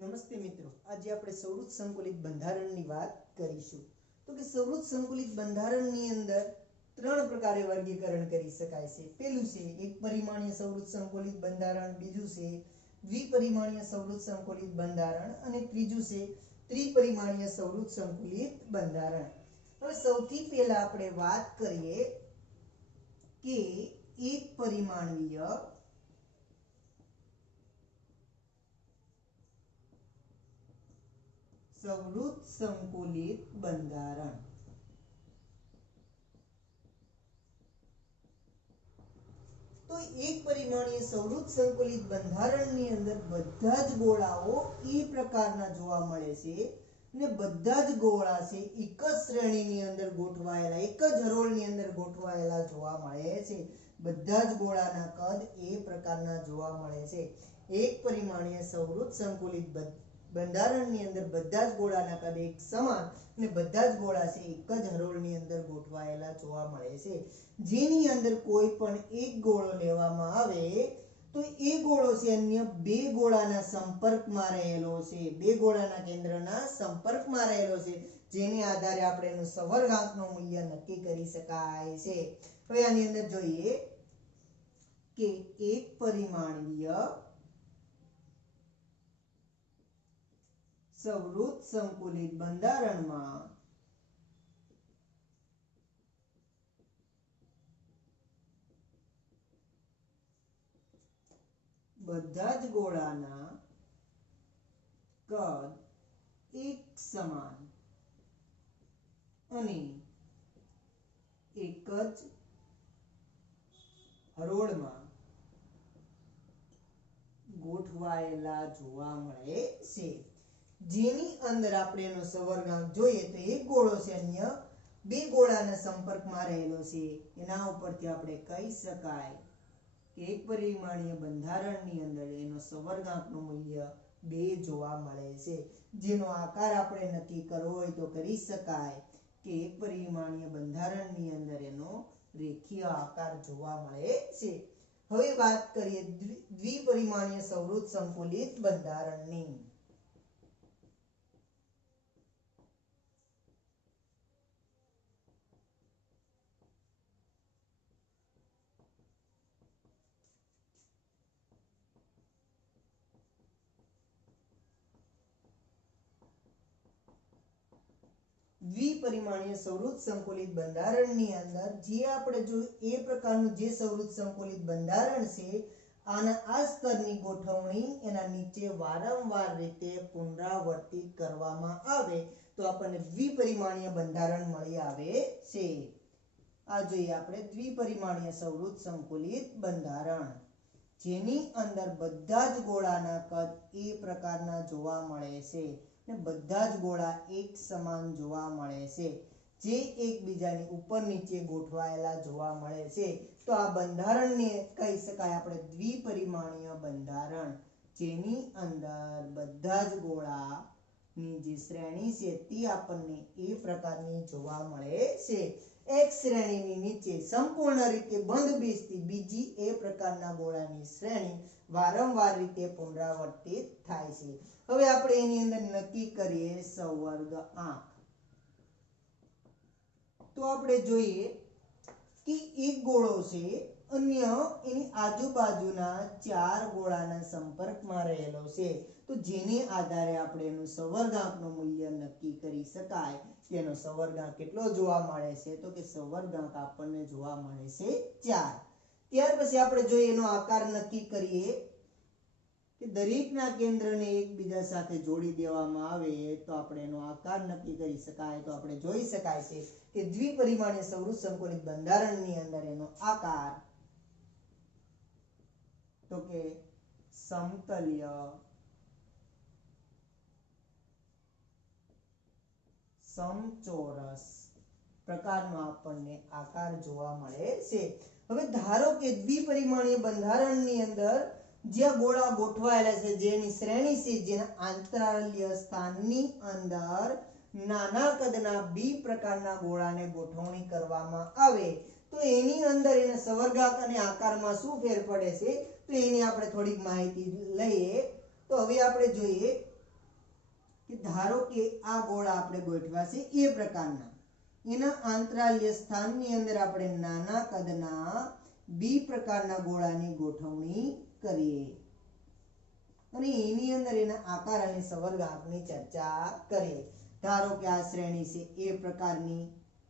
નમસ્તે મિત્રો, આજે આપણે સૌરુત સંકુલિત બંધારણની વાત કરીશું. તો કે સૌરુત સંકુલિત બંધારણની અંદર ત્રણ પ્રકારે વર્ગીકરણ કરી શકાય છે. પહેલું છે એક પરિમાણીય સૌરુત સંકુલિત બંધારણ, બીજું છે દ્વિપરિમાણીય સૌરુત સંકુલિત બંધારણ અને ત્રીજું છે ત્રિપરિમાણીય સૌરુત સંકુલિત બંધારણ. હવે સૌથી પહેલા આપણે વાત કરીએ કે એક પરિમાણીય સૌરુત સંકુલિત બંધારણ. તો એક પરિમાણીય સૌરુત સંકુલિત બંધારણની અંદર બધા જ ગોળાઓ એ પ્રકારના જોવા મળે છે ને બધા જ ગોળા છે એક જ શ્રેણીની અંદર ગોઠવાયેલા, એક જ હરોળની અંદર ગોઠવાયેલા જોવા મળે છે. બધા જ ગોળાના કદ એ પ્રકારના જોવા મળે છે. એક પરિમાણીય સૌરુત સંકુલિત બંધારણની અંદર બધા જ ગોળાના કદ એક સમાન અને બધા જ ગોળા છે એક જ હરોળની અંદર ગોઠવાયેલા જોવા મળે છે. જેની અંદર કોઈ પણ એક ગોળો લેવામાં આવે તો એ ગોળો છે અન્ય બે ગોળાના સંપર્કમાં રહેલો છે, બે ગોળાના કેન્દ્રના સંપર્કમાં રહેલો છે, જેને આધારે આપણે એનું સવર્ગાંકનું મૂલ્ય નક્કી કરી શકાય છે. હવે આની અંદર જોઈએ કે એક પરિમાણીય સૌરુત સંકુલિત બંધારણમાં બધા જ ગોળાના કદ એક સમાન અને એક જ હરોળમાં ગોઠવાયેલા જોવા મળે છે. જેની અંદર આપણે એનો સવર્ગાંક જોઈએ તો એક ગોળો છે અન્ય બે ગોળાના સંપર્કમાં રહેલો છે. એના ઉપરથી આપણે કહી શકાય કે એક પરિમાણીય બંધારણની અંદર એનો સવર્ગાંકનું મૂલ્ય 2 જોવા મળે છે. જેનો આકાર આપણે નક્કી કરવો હોય તો કરી શકાય કે એક પરિમાણીય બંધારણની અંદર એનો રેખીય આકાર જોવા મળે છે. હવે વાત કરીએ દ્વિપરિમાણીય સૌરુત સંકુલિત બંધારણની. દ્વિપરિમાણીય સૌરુત સંકુલિત બંધારણની અંદર જે આપણે જો એ પ્રકારનું જે સૌરુત સંકુલિત બંધારણ છે આના આ સ્તરની ગોઠવણી એના નીચે વારંવાર રીતે પુનરાવર્તિત કરવામાં આવે તો આપણને દ્વિપરિમાણીય બંધારણ મળી આવે છે. આ જોઈએ આપણે દ્વિપરિમાણીય સૌરુત સંકુલિત બંધારણ, જેની અંદર બધા જ ગોળાના કદ એ પ્રકારના જોવા મળે છે ને બધા જ ગોળા એક સમાન જોવા મળે છે, જે એકબીજાની ઉપર નીચે ગોઠવાયેલા જોવા મળે છે. તો આ બંધારણને કહી શકાય આપણે દ્વિપરિમાણીય બંધારણ, જેની અંદર બધા જ ગોળાની જે શ્રેણી છે તે આપણને એ પ્રકારની જોવા મળે છે. એક શ્રેણીની નીચે સંપૂર્ણ રીતે બંધ બેસતી બીજી એ પ્રકારના ગોળાની શ્રેણી વારંવાર રીતે પુનરાવર્તિત થાય છે. હવે આપણે એની અંદર નક્કી કરીએ સવર્ગાંક. તો આપણે જોઈએ કે એક ગોળો છે અન્ય એની આજુબાજુના 4 ગોળાના સંપર્કમાં રહેલો છે. તો જેને આધારે આપણે એનું સવર્ગાંકનું મૂલ્ય નક્કી કરી શકાય કે એનો સવર્ગાંક કેટલો જોવા મળે છે તો કે સવર્ગાંક આપણને જોવા મળે છે 4. ત્યાર પછી આપણે જોઈએ એનો આકાર નક્કી કરીએ કે દરેકના કેન્દ્રને એકબીજા સાથે જોડી દેવામાં આવે તો આપણે એનો આકાર નક્કી કરી શકાય. તો આપણે જોઈ શકાય છે કે દ્વિપરિમાણીય સૌરુત સંકુલિત બંધારણની અંદર એનો આકાર તો કે સમતલ્ય સમચોરસ પ્રકારનો આપણને આકાર જોવા મળે છે. હવે ધારો કે દ્વિપરિમાણીય બંધારણની અંદર જ્યાં ગોળા ગોઠવાયેલા છે જેની શ્રેણી છે જેના આંતરાલ્ય સ્થાનની અંદર નાના કદના બી પ્રકારના ગોળાને ગોઠવણી કરવામાં આવે તો એની અંદર એના સવર્ગાંક અને આકારમાં શું ફેર પડે છે તો એની આપણે થોડીક માહિતી લઈએ. તો હવે આપણે જોઈએ કે ધારો કે આ ગોળા આપણે ગોઠવ્યા છે એ પ્રકારના, એના આંતરાલ્ય સ્થાનની અંદર આપણે નાના કદના બી પ્રકારના ગોળાની ગોઠવણી કરીએ અને એની અંદર એના આકાર અને સંવર્ગાંકની ચર્ચા કરીએ. ધારો કે આ શ્રેણી છે એ પ્રકારની,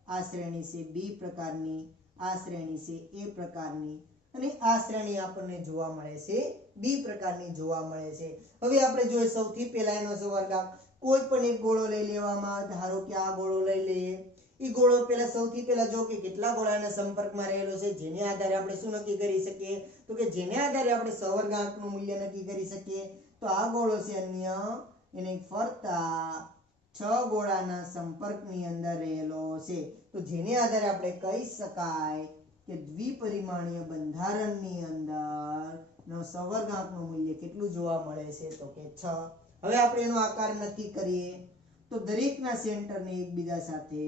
આ શ્રેણી છે બી પ્રકારની, આ શ્રેણી છે એ પ્રકારની અને આ શ્રેણી આપણને જોવા મળે છે બી પ્રકારની જોવા મળે છે. હવે આપણે જોઈએ સૌથી પહેલા એનો સંવર્ગાંક. કોઈ પણ એક ગોળો લઈ લેવામાં, ધારો કે આ ગોળો લઈ લઈએ. એ ગોળો પહેલા સૌથી પહેલા જો કે કેટલા ગોળાના સંપર્કમાં રહેલો છે જેને આધારે આપણે શું નક્કી કરી શકીએ, તો કે જેને આધારે આપણે સંવર્ગાંકનું મૂલ્ય નક્કી કરી શકીએ. તો આ ગોળો છે અન્ય, એને ફરતા 6 ગોળાના સંપર્કની અંદર રહેલો છે. તો જેને આધારે આપણે કહી શકાય કે દ્વિપરિમાણીય બંધારણની અંદર નો સંવર્ગાંકનું મૂલ્ય કેટલું જોવા મળે છે, તો કે 6. હવે આપણે એનો આકાર નક્કી કરીએ તો દરેકના સેન્ટરને એકબીજા સાથે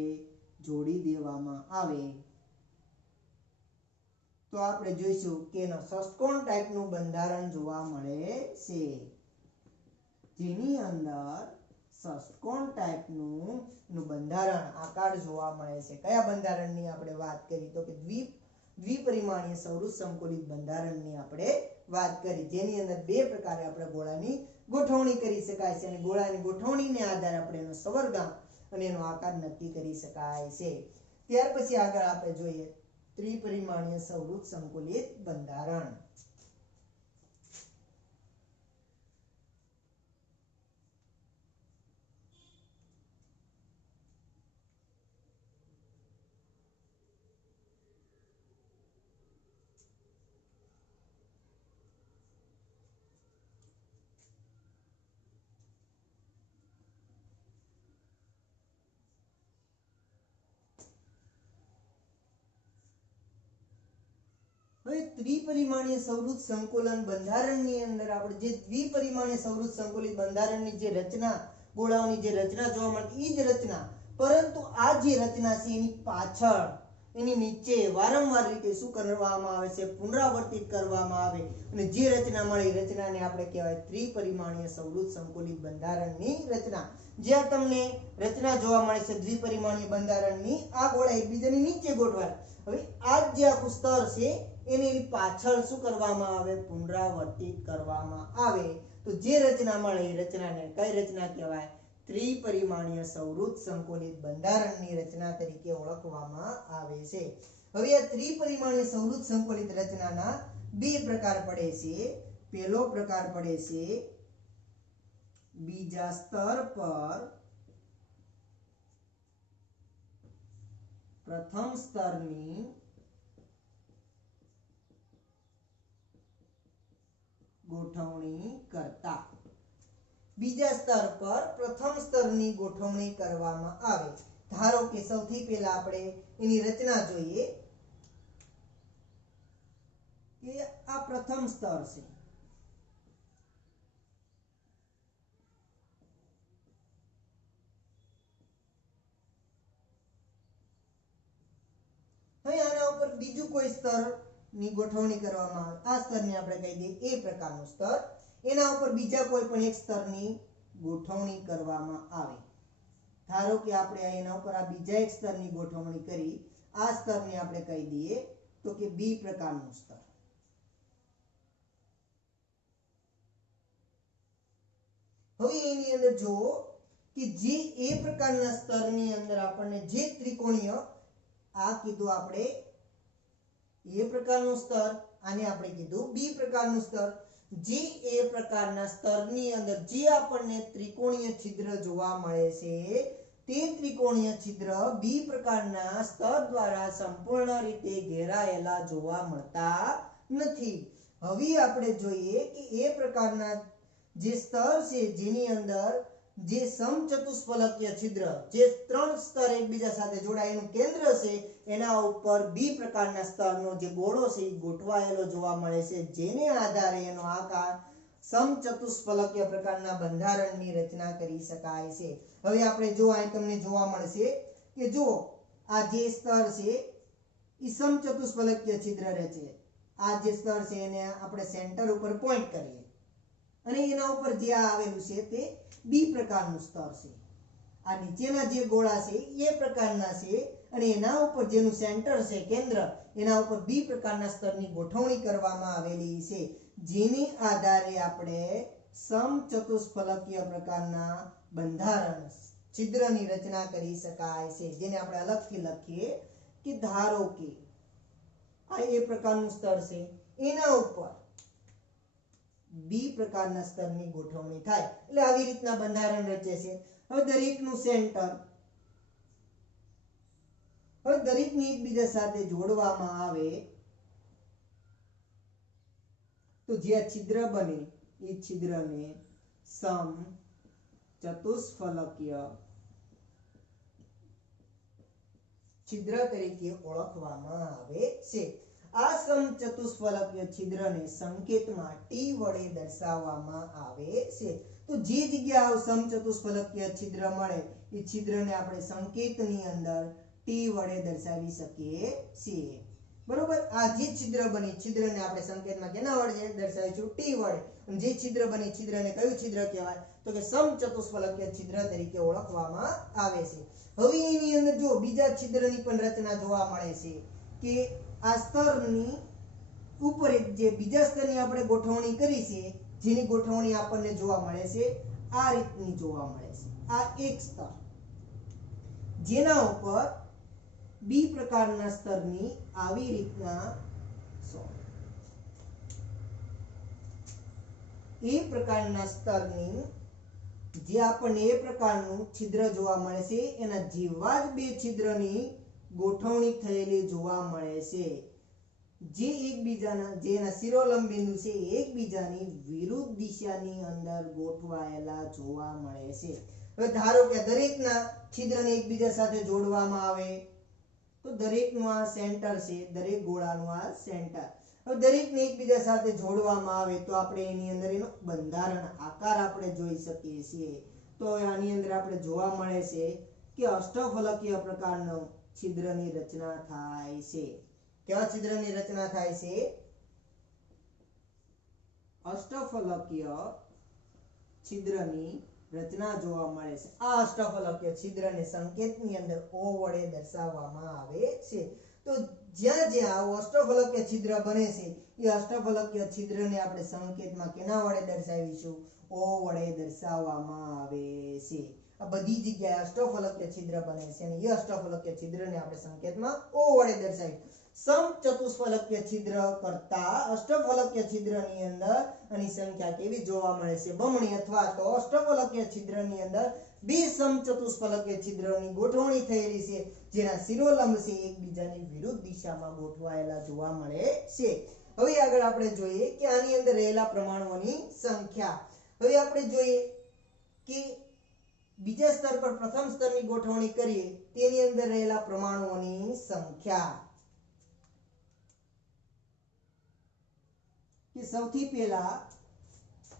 જોડી દેવામાં આવે તો આપણે જોઈશું કે એનો ષષ્કોણ ટાઈપનું બંધારણ જોવા મળે છે, જેની અંદર ષષ્કોણ ટાઈપનું બંધારણ આકાર જોવા મળે છે. કયા બંધારણની આપણે વાત કરી, તો કે દ્વિપરિમાણીય સૌરુષ્ટ સંકુલિત બંધારણની આપણે વાત કરી, જેની અંદર બે પ્રકારે આપણે ગોળાની ગોઠવણી કરી શકાય છે અને ગોળાની ગોઠવણીને આધારે આપણે એનો સંવર્ગાંક અને એનો આકાર નક્કી કરી શકાય છે. ત્યાર પછી આગળ આપણે જોઈએ ત્રિપરિમાણીય સૌરુષ્ટ સંકુલિત બંધારણ. હવે ત્રિપરિમાણીય સૌરુષ્ટ સંકુલન બંધારણની અંદર આપણે જે દ્વિપરિમાણીય સૌરુષ્ટ સંકુલિત બંધારણની જે રચના, ગોળાઓની જે રચના જોવા મળતી એ જ રચના, પરંતુ આ જે રચના છે એની પાછળ એની નીચે વારંવાર રીતે શું કરવામાં આવે છે, પુનરાવર્તિત કરવામાં આવે અને જે રચના મળી રચનાને આપણે કહેવાય ત્રિપરિમાણીય સૌરુષ્ટ સંકુલિત બંધારણની રચના. જ્યાં તમને રચના જોવા મળે છે દ્વિપરિમાણીય બંધારણની, આ ગોળા એકબીજાની નીચે ગોઠવાય. હવે આ જે આખું સ્તર છે એને એની પાછળ શું કરવામાં આવે, પુનરાવર્તિત કરવામાં આવે તો જે રચના મળે એ રચનાને કઈ રચના કહેવાય, ત્રિપરિમાણીય સૌરુષ્ટ સંકુલિત બંધારણની રચના તરીકે ઓળખવામાં આવે છે. હવે આ ત્રિપરિમાણીય સૌરુષ્ટ સંકુલિત રચનાના બે પ્રકાર પડે છે. પહેલો પ્રકાર પડે છે બીજા સ્તર પર પ્રથમ સ્તરની ગોઠવણી કરતા. બીજા સ્તર પર પ્રથમ સ્તરની ગોઠવણી કરવામાં આવે. ધારો કે સૌથી પહેલા આપણે એની રચના જોઈએ કે આ પ્રથમ સ્તર છે. હવે આના ઉપર બીજું કોઈ સ્તર ની ગોઠવણી કરવામાં આવે. આ સ્તરને આપણે કહી દઈએ એ પ્રકારનું સ્તર. એના ઉપર બીજા કોઈ પણ એક સ્તરની ગોઠવણી કરવામાં આવે. ધારો કે આપણે એના ઉપર આ બીજા એક સ્તરની ગોઠવણી કરી, આ સ્તરને આપણે કહી દઈએ તો કે બી પ્રકારનું સ્તર. હવે એની અંદર જો કે જે એ પ્રકારના સ્તરની અંદર આપણને જે ત્રિકોણીય, આ કીધું આપણે એ પ્રકારનું સ્તર, આને આપણે કીધું બી પ્રકારનું સ્તર. જે એ પ્રકારના સ્તરની અંદર જે આપણને ત્રિકોણીય છિદ્ર જોવા મળે છે તે ત્રિકોણીય છિદ્ર બી પ્રકારના સ્તર દ્વારા સંપૂર્ણ રીતે ઘેરાયેલા જોવા મળતા નથી. હવે આપણે જોઈએ કે એ પ્રકારના જે સ્તર છે જેની અંદર જે સમચતુષ્ફલકીય છિદ્ર, જે ત્રણ સ્તર એકબીજા સાથે જોડાયેલું કેન્દ્ર છે એના ઉપર બી પ્રકારના સ્તરનો જે ગોળો છે એ ગોઠવાયેલો જોવા મળે છે, જેને આધારે એનો આકાર સમચતુષ્ફલકીય પ્રકારના બંધારણની રચના કરી શકાય છે. હવે આપણે જો અહીં તમને જોવા મળશે કે જો આ જે સ્તર છે એ સમચતુષ્ફલકીય છિદ્ર રચે. આ જે સ્તર છે એને આપણે સેન્ટર ઉપર પોઈન્ટ કરીએ અને એના ઉપર જે આવેલું છે તે બી પ્રકારનું સ્તર છે. આ નીચેના જે ગોળા છે એ પ્રકારના છે અને એના ઉપર જેનું સેન્ટર છે કેન્દ્ર એના ઉપર બી પ્રકારના સ્તરની ગોઠવણી કરવામાં આવેલી છે, જેની આધારે આપણે સમચતુષ્ફલકીય પ્રકારના બંધારણ છિદ્રની રચના કરી શકાય છે, જેને આપણે અલગથી લખીએ કે ધારો કે આ એ પ્રકારનું સ્તર છે, એના ઉપર બી પ્રકારના સ્તરની ગોઠવણી થાય એટલે આવી રીતના બંધારણ રચે છે. હવે દરેકનું સેન્ટર દરેકને એકબીજા સાથે જોડવામાં આવે તો જે છિદ્ર બને એ છિદ્રને સમચતુષ્ફલકીય છિદ્ર તરીકે ઓળખવામાં આવે છે. આ સમચતુષ્ફલકીય છિદ્રને સંકેતમાં ટી વડે દર્શાવવામાં આવે છે. તો જે જગ્યાએ સમચતુષ્ફલકીય છિદ્ર મળે એ છિદ્રને આપણે સંકેતની અંદર ટી વડે દર્શાવી શકીએ છીએ. બરોબર. આ જે છિદ્ર બની છિદ્રને આપણે સંકેતમાં કેના વડે દર્શાવીશું? ટી વડે. અને જે છિદ્ર બની છિદ્રને કયું છિદ્ર કહેવાય? તો કે સમચતુષ્ફલકીય છિદ્ર તરીકે ઓળખવામાં આવે છે. હવે એની અંદર જો બીજા છિદ્રની પણ રચના જોવા મળે છે કે આ સ્તરની ઉપર જે બીજા સ્તરની આપણે ગોઠવણી કરી છે, જેની ગોઠવણી આપણને જોવા મળે છે આ રીતની જોવા મળે છે. આ એક સ્તર જેના ઉપર બી પ્રકારના સ્તરની આવી રીતના એ પ્રકારના સ્તરની જે આપણને એ પ્રકારનું છિદ્ર જોવા મળે છે એના જેવા જ બે છિદ્રની ગોઠવણી થયેલી જોવા મળે છે, જે એકબીજાના જેના શિરોલંબ બિંદુ છે એકબીજાની વિરુદ્ધ દિશાની અંદર ગોઠવાયેલા જોવા મળે છે. હવે ધારો કે દરેકના છિદ્રને એકબીજા સાથે જોડવામાં આવે તો દરેકનું આ સેન્ટર છે, દરેક ગોળાનું આ સેન્ટર. હવે દરેકને એકબીજા સાથે જોડવામાં આવે તો આપણે એની અંદર એનો બંધારણ આકાર આપણે જોઈ શકીએ છીએ. તો આની અંદર આપણે જોવા મળે છે કે અષ્ટફલકીય પ્રકારનો છિદ્રની રચના થાય છે. કેવા છિદ્રની રચના થાય છે? અષ્ટફલકીય છિદ્રની રચના જોવા મળે છે. આ અષ્ટફલકીય છિદ્રને સંકેતની અંદર O વડે દર્શાવવામાં આવે છે. તો જ્યાં જ્યાં આવું અષ્ટફલકીય છિદ્ર બને છે એ અષ્ટફલકીય છિદ્રને આપણે સંકેતમાં કેના વડે દર્શાવીશું? O વડે દર્શાવવામાં આવે છે. આ બધી જગ્યાએ અષ્ટફલકીય છિદ્ર બને છે અને એ અષ્ટફલકીય છિદ્રને આપણે સંકેતમાં O વડે દર્શાવીશું. સમચતુષ્ફલકીય છિદ્ર કરતા અષ્ટફલકીય છિદ્રની અંદર આની સંખ્યા કેવી જોવા મળે છે? બમણી. અથવા તો અષ્ટફલકીય છિદ્રની અંદર બે સમચતુષ્ફલકીય છિદ્રોની ગોઠવણી થયેલી છે, જેના શિરોલંબ છે એકબીજાની વિરુદ્ધ દિશામાં ગોઠવાયેલા જોવા મળે છે. હવે આગળ આપણે જોઈએ કે આની અંદર રહેલા પરમાણુઓની સંખ્યા. હવે આપણે જોઈએ કે બીજા સ્તર પર પ્રથમ સ્તરની ગોઠવણી કરીએ તેની અંદર રહેલા પરમાણુઓની સંખ્યા. કે સૌથી પહેલા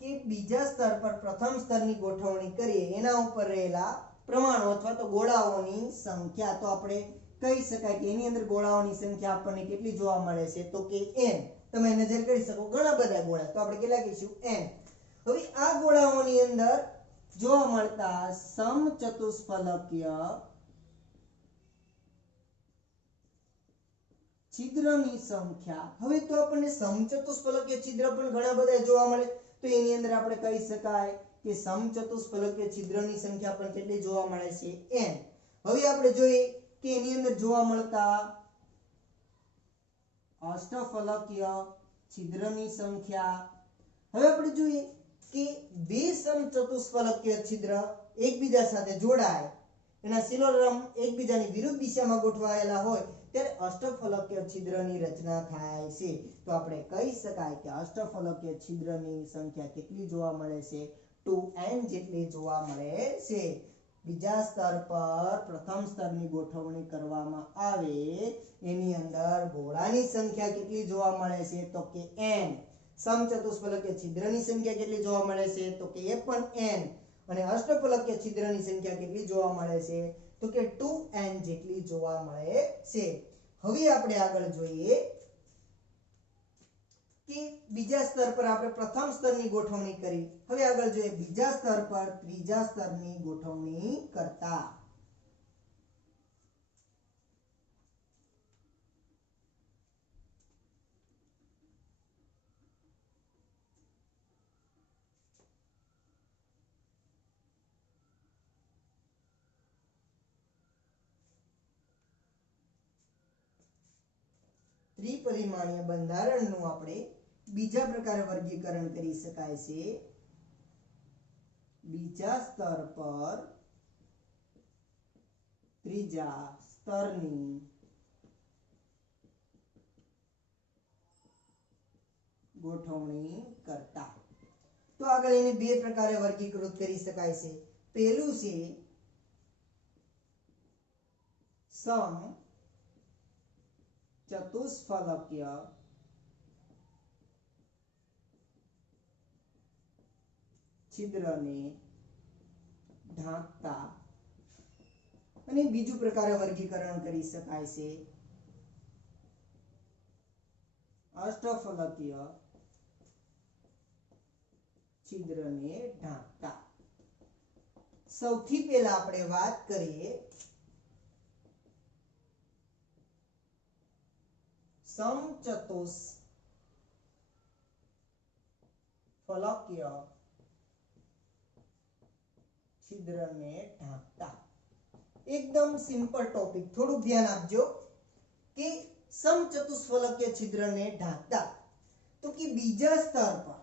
કે બીજા સ્તર પર પ્રથમ સ્તરની ગોઠવણી કરીએ એના ઉપર રહેલા પરમાણુ અથવા તો ગોળાઓની સંખ્યા. તો આપણે કહી શકાય કે એની અંદર ગોળાઓની સંખ્યા આપણને કેટલી જોવા મળે છે? તો કે n. તમે નજર કરી શકો ઘણા બધા ગોળા, તો આપણે કેટલા કહીશું? n. હવે આ ગોળાઓની અંદર જોવા મળતા સમચતુષ્ફલકીય છિદ્રની સંખ્યા. હવે તો આપણને સમચતુષ્ફલકીય છિદ્ર પણ ઘણા બધા જોવા મળે, તો એની અંદર આપણે કહી શકાય કે સમચતુષ્ફલકીય છિદ્રની સંખ્યા પણ કેટલી જોવા મળે છે? n. હવે આપણે જોઈએ કે એની અંદર જોવા મળતા અષ્ટફલકીય છિદ્રની સંખ્યા. હવે આપણે જોઈએ કે બે સમચતુષ્ફલકીય છિદ્ર એકબીજા સાથે જોડાય, એના શિરોલંબ એકબીજાની વિરુદ્ધ દિશામાં ગોઠવાયેલા હોય ત્યારે અષ્ટફલકીય છિદ્રની રચના થાય છે. તો આપણે કહી શકાય કે અષ્ટફલકીય છિદ્રની સંખ્યા કેટલી જોવા મળે છે? 2n જેટલી જોવા મળે છે. બીજા સ્તર પર પ્રથમ સ્તરની ગોઠવણી કરવામાં આવે એની અંદર ગોળાની સંખ્યા કેટલી જોવા મળે છે? તો કે n. સમચતુષ્ફલકીય છિદ્રની સંખ્યા કેટલી જોવા મળે છે? તો કે એ પણ n. અને અષ્ટફલકીય છિદ્રની સંખ્યા કેટલી જોવા મળે છે? તો કે 2n જેટલી જોવા મળે છે. હવે આપણે આગળ જોઈએ કે બીજા સ્તર પર આપણે પ્રથમ સ્તરની ગોઠવણી કરી. હવે આગળ જોઈએ બીજા સ્તર પર ત્રીજા સ્તરની ગોઠવણી કરતા. ત્રિપરિમાણીય બંધારણનું આપણે બીજા પ્રકારે વર્ગીકરણ કરી શકાય છે. બીજા સ્તર પર ત્રીજા સ્તરની ગોઠવણી કરતા. તો આગળ એને બે પ્રકારે વર્ગીકૃત કરી શકાય છે. પહેલું છે સમ ચતુષ્ફલકીય છિદ્રને ઢાંકતા. અને બીજું પ્રકારે વર્ગીકરણ કરી શકાય છે અષ્ટફલકીય છિદ્રને ઢાંકતા. સૌથી પહેલા આપણે વાત કરીએ સમચતુષ્ફલકીય છિદ્રને ઢાંકતા. એકદમ સિમ્પલ ટોપિક, થોડું ધ્યાન આપજો કે સમચતુષ્ફલકીય છિદ્રને ઢાંકતા. તો કે બીજા સ્તર પર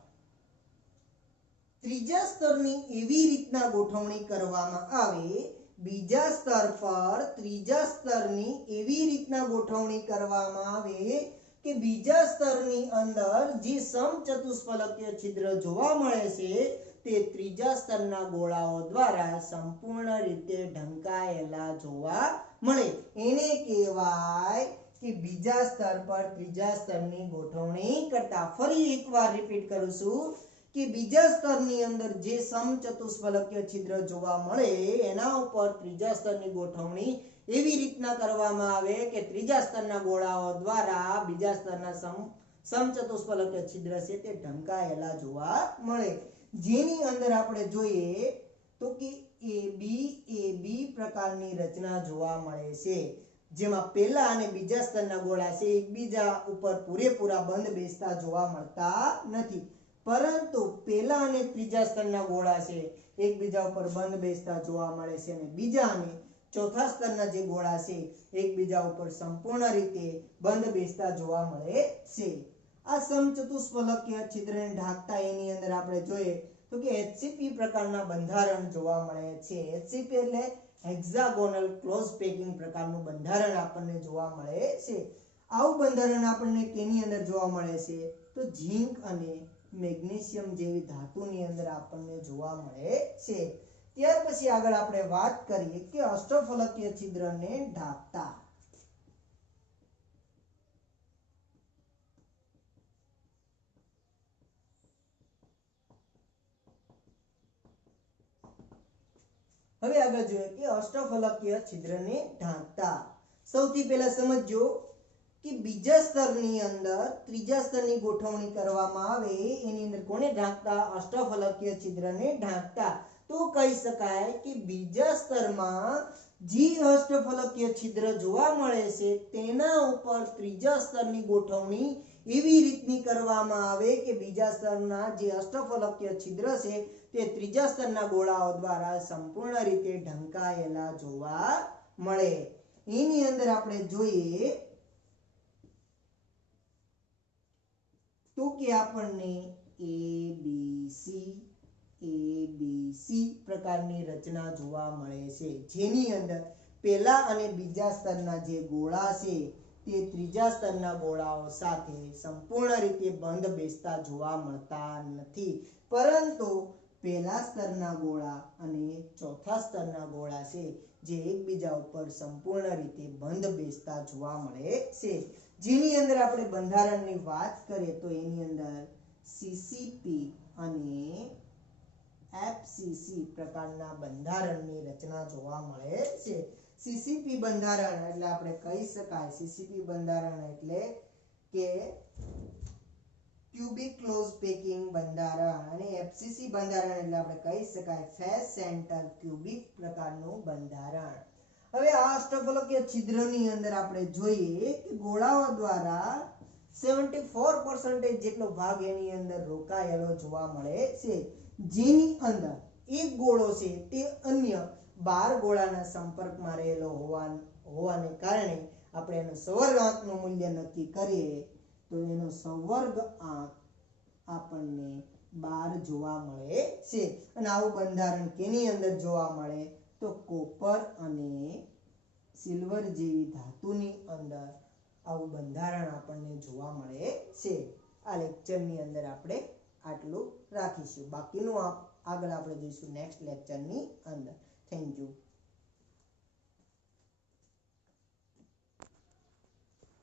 ત્રીજા સ્તરની એવી રીતના ગોઠવણી કરવામાં આવે, બીજા સ્તર પર ત્રીજા સ્તરની એવી રીતના ગોઠવણી કરવામાં આવે કે બીજા સ્તરની અંદર જે સમચતુષ્ફલકીય છિદ્ર જોવા મળે છે તે ત્રીજા સ્તરના ગોળાઓ દ્વારા સંપૂર્ણ રીતે ઢંકાયેલા જોવા મળે. એને કહેવાય કે બીજા સ્તર પર ત્રીજા સ્તરની ગોઠવણી કરતા. ફરી એકવાર રિપીટ કરું છું કે બીજા સ્તરની અંદર જે સમચતુષ્ફલકીય છિદ્ર જોવા મળે એના ઉપર ત્રીજા સ્તરની ગોઠવણી એવી રીતના કરવામાં આવે કે ત્રીજા સ્તરના ગોળાઓ દ્વારા બીજા સ્તરના સમચતુષ્ફલકીય છિદ્ર છે તે ઢંકાયેલા જોવા મળે. જેની અંદર આપણે જોઈએ તો કે AB પ્રકારની રચના જોવા મળે છે, જેમાં પહેલા અને બીજા સ્તરના ગોળા છે એકબીજા ઉપર પૂરેપૂરા બંધ બેસતા જોવા મળતા નથી, પરંતુ પહેલા અને ત્રીજા સ્તરના ગોળા છે એકબીજા ઉપર બંધ બેસતા જોવા મળે છે, અને બીજા અને ચોથા સ્તરના જે ગોળા છે એકબીજા ઉપર સંપૂર્ણ રીતે બંધ બેસતા જોવા મળે છે. આ સમચતુષ્ફલકીય છિદ્રને ઢાંકતા એની અંદર આપણે જોઈએ તો કે HCP પ્રકારના બંધારણ જોવા મળે છે. HCP એટલે હેક્સાગોનલ ક્લોઝ પેકિંગ પ્રકારનું બંધારણ આપણને જોવા મળે છે. આવું બંધારણ આપણને કેની અંદર જોવા મળે છે તો ઝીંક અને મેગ્નેશિયમ જેવી ધાતુની અંદર આપણને જોવા મળે છે. ત્યાર પછી આગળ આપણે વાત કરીએ કે અષ્ટફલકીય છિદ્રને ઢાંકતા. હવે આગળ જોઈએ કે અષ્ટફલકીય છિદ્રને ઢાંકતા. સૌથી પહેલા સમજો કે બીજા સ્તરની અંદર ત્રીજા સ્તરની ગોઠવણી કરવામાં આવે એની અંદર કોને ઢાંકતા? અષ્ટફલકીય છિદ્રને ઢાંકતા. તો કહી શકાય કે બીજા સ્તરમાં જે અષ્ટફલકીય છિદ્ર જોવા મળે છે તેના ઉપર ત્રીજા સ્તરની ગોઠવણી એવી રીતની કરવામાં આવે કે બીજા સ્તરના જે અષ્ટફલકીય છિદ્ર છે તે ત્રીજા સ્તરના ગોળાઓ દ્વારા સંપૂર્ણ રીતે ઢંકાયેલા જોવા મળે. એની અંદર આપણે જોઈએ તો કે આપણને ABC પ્રકારની રચના જોવા મળે છે, જેની અંદર પહેલા અને બીજા સ્તરના જે ગોળા છે તે ત્રીજા સ્તરના ગોળાઓ સાથે સંપૂર્ણ રીતે બંધ બેસતા જોવા મળતા નથી, પરંતુ પહેલા સ્તરના ગોળા અને ચોથા સ્તરના ગોળા છે જે એકબીજા ઉપર સંપૂર્ણ રીતે બંધ બેસતા જોવા મળે છે. જેની અંદર આપણે બંધારણની વાત કરીએ તો એની અંદર CCP અને FCC પ્રકારના બંધારણની રચના જોવા મળે છે. CCP બંધારણ એટલે આપણે કહી શકાય CCP બંધારણ એટલે કે ક્યુબિક ક્લોઝ પેકિંગ બંધારણ અને એફસીસી બંધારણ એટલે આપણે કહી શકાય ફેસ સેન્ટર ક્યુબિક પ્રકારનું બંધારણ. હવે આ અષ્ટફલકીય છિદ્રની અંદર આપણે જોઈએ કે ગોળાઓ દ્વારા 74% જેટલો ભાગ એની અંદર રોકાયેલો જોવા મળે છે, જેની અંદર એક ગોળો છે તે અન્ય 12 ગોળાના સંપર્કમાં રહેલો હોવાને કારણે આપણે એનો સંવર્ગ આંકનું મૂલ્ય નક્કી કરીએ તો એનો સંવર્ગ આંક આપણને 12 જોવા મળે છે. અને આવું બંધારણ કેની અંદર જોવા મળે તો કોપર અને સિલ્વર જેવી ધાતુની અંદર આવું બંધારણ આપણને જોવા મળે છે. આ લેક્ચરની અંદર આપણે આટલું રાખીશું. બાકીનું આગળ આપણે જોઈશું નેક્સ્ટ લેક્ચરની અંદર. Thank you.